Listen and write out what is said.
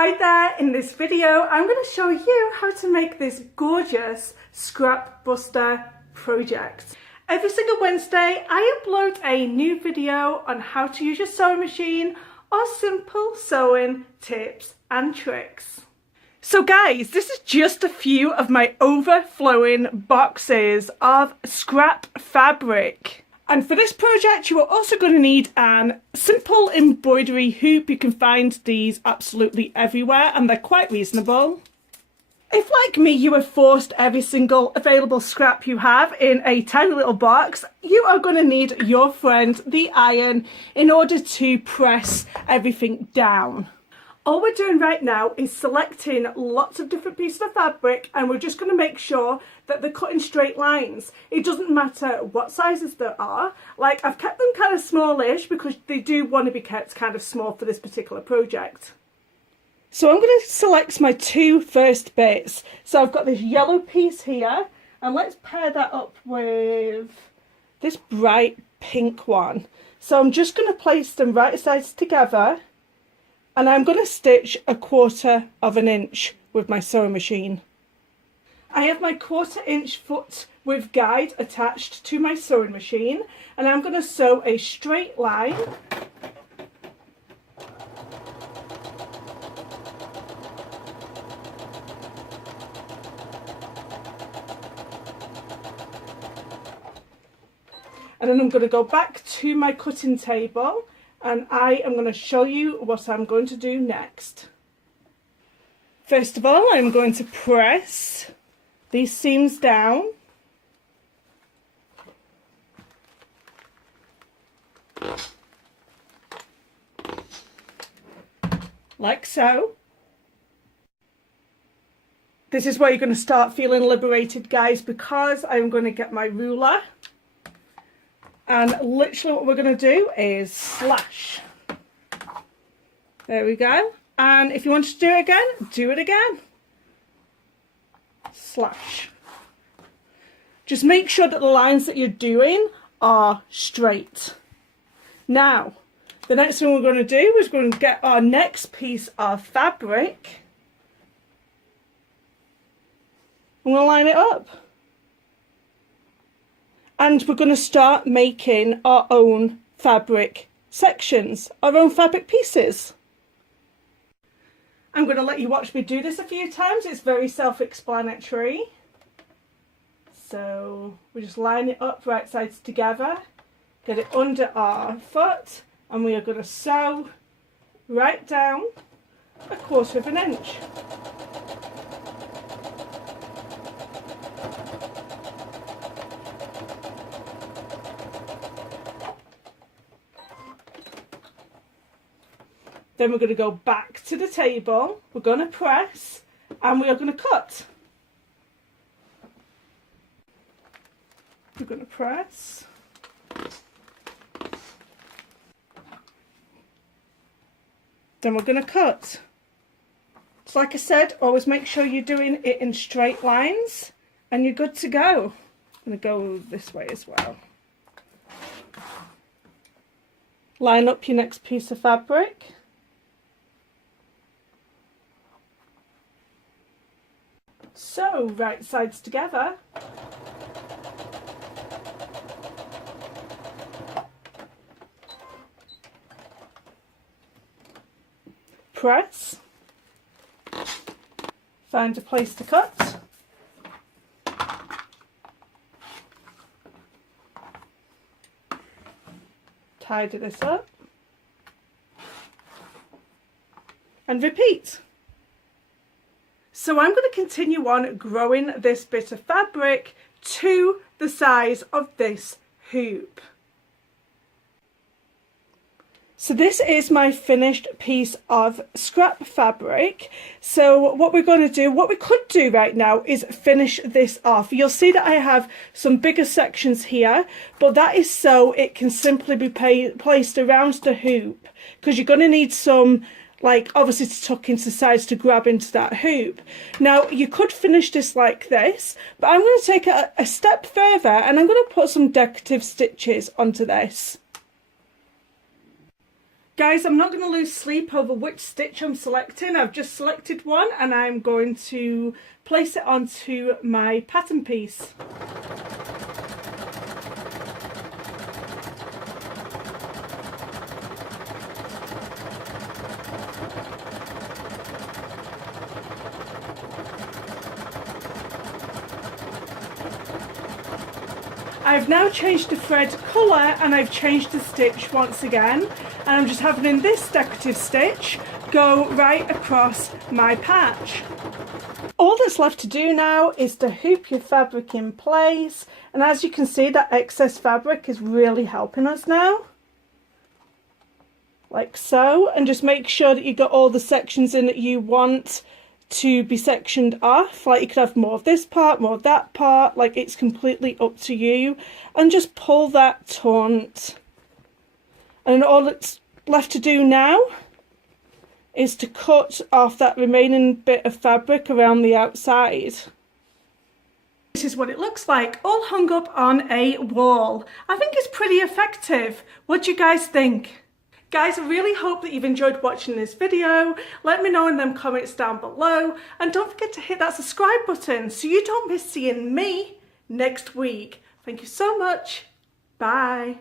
Hi there, in this video I'm going to show you how to make this gorgeous scrap buster project. Every single Wednesday I upload a new video on how to use your sewing machine or simple sewing tips and tricks. So guys, this is just a few of my overflowing boxes of scrap fabric. And for this project you are also going to need a simple embroidery hoop. You can find these absolutely everywhere and they're quite reasonable. If like me you have forced every single available scrap you have in a tiny little box, you are going to need your friend the iron in order to press everything down. All we're doing right now is selecting lots of different pieces of fabric and we're just going to make sure that they're cut in straight lines. It doesn't matter what sizes there are. Like, I've kept them kind of smallish because they do want to be kept kind of small for this particular project. So I'm going to select my two first bits. So I've got this yellow piece here and let's pair that up with this bright pink one. So I'm just going to place them right sides together. And I'm going to stitch 1/4 of an inch with my sewing machine. I have my 1/4 inch foot with guide attached to my sewing machine and I'm going to sew a straight line and then I'm going to go back to my cutting table and I am going to show you what I'm going to do next. First of all, I'm going to press these seams down. Like so. This is where you're going to start feeling liberated, guys, because I'm going to get my ruler. And literally what we're going to do is slash. There we go. And if you want to do it again, do it again. Slash. Just make sure that the lines that you're doing are straight. Now, the next thing we're going to do is we're going to get our next piece of fabric. I'm going to line it up. And we're going to start making our own fabric sections, our own fabric pieces. I'm going to let you watch me do this a few times. It's very self-explanatory. So we just line it up right sides together, get it under our foot, and we are going to sew right down 1/4 of an inch. Then we're going to go back to the table, we're going to press, and we are going to cut. We're going to press. Then we're going to cut. So like I said, always make sure you're doing it in straight lines, and you're good to go. I'm going to go this way as well. Line up your next piece of fabric. So, right sides together. Press. Find a place to cut. Tidy this up. And repeat. So I'm going to continue on growing this bit of fabric to the size of this hoop. So this is my finished piece of scrap fabric. So what we're going to do, what we could do right now is finish this off. You'll see that I have some bigger sections here, but that is so it can simply be placed around the hoop because you're going to need some, like, obviously to tuck into the sides to grab into that hoop. Now you could finish this like this, but I'm going to take it a step further and I'm going to put some decorative stitches onto this. Guys, I'm not going to lose sleep over which stitch I'm selecting. I've just selected one and I'm going to place it onto my pattern piece. I've now changed the thread colour and I've changed the stitch once again, and I'm just having this decorative stitch go right across my patch. All that's left to do now is to hoop your fabric in place, and as you can see, that excess fabric is really helping us now. Like so, and just make sure that you got all the sections in that you want to be sectioned off. Like, you could have more of this part, more of that part, like it's completely up to you, and just pull that taut. And all that's left to do now is to cut off that remaining bit of fabric around the outside. This is what it looks like, all hung up on a wall. I think it's pretty effective. What do you guys think? Guys, I really hope that you've enjoyed watching this video. Let me know in them comments down below, and don't forget to hit that subscribe button so you don't miss seeing me next week. Thank you so much. Bye.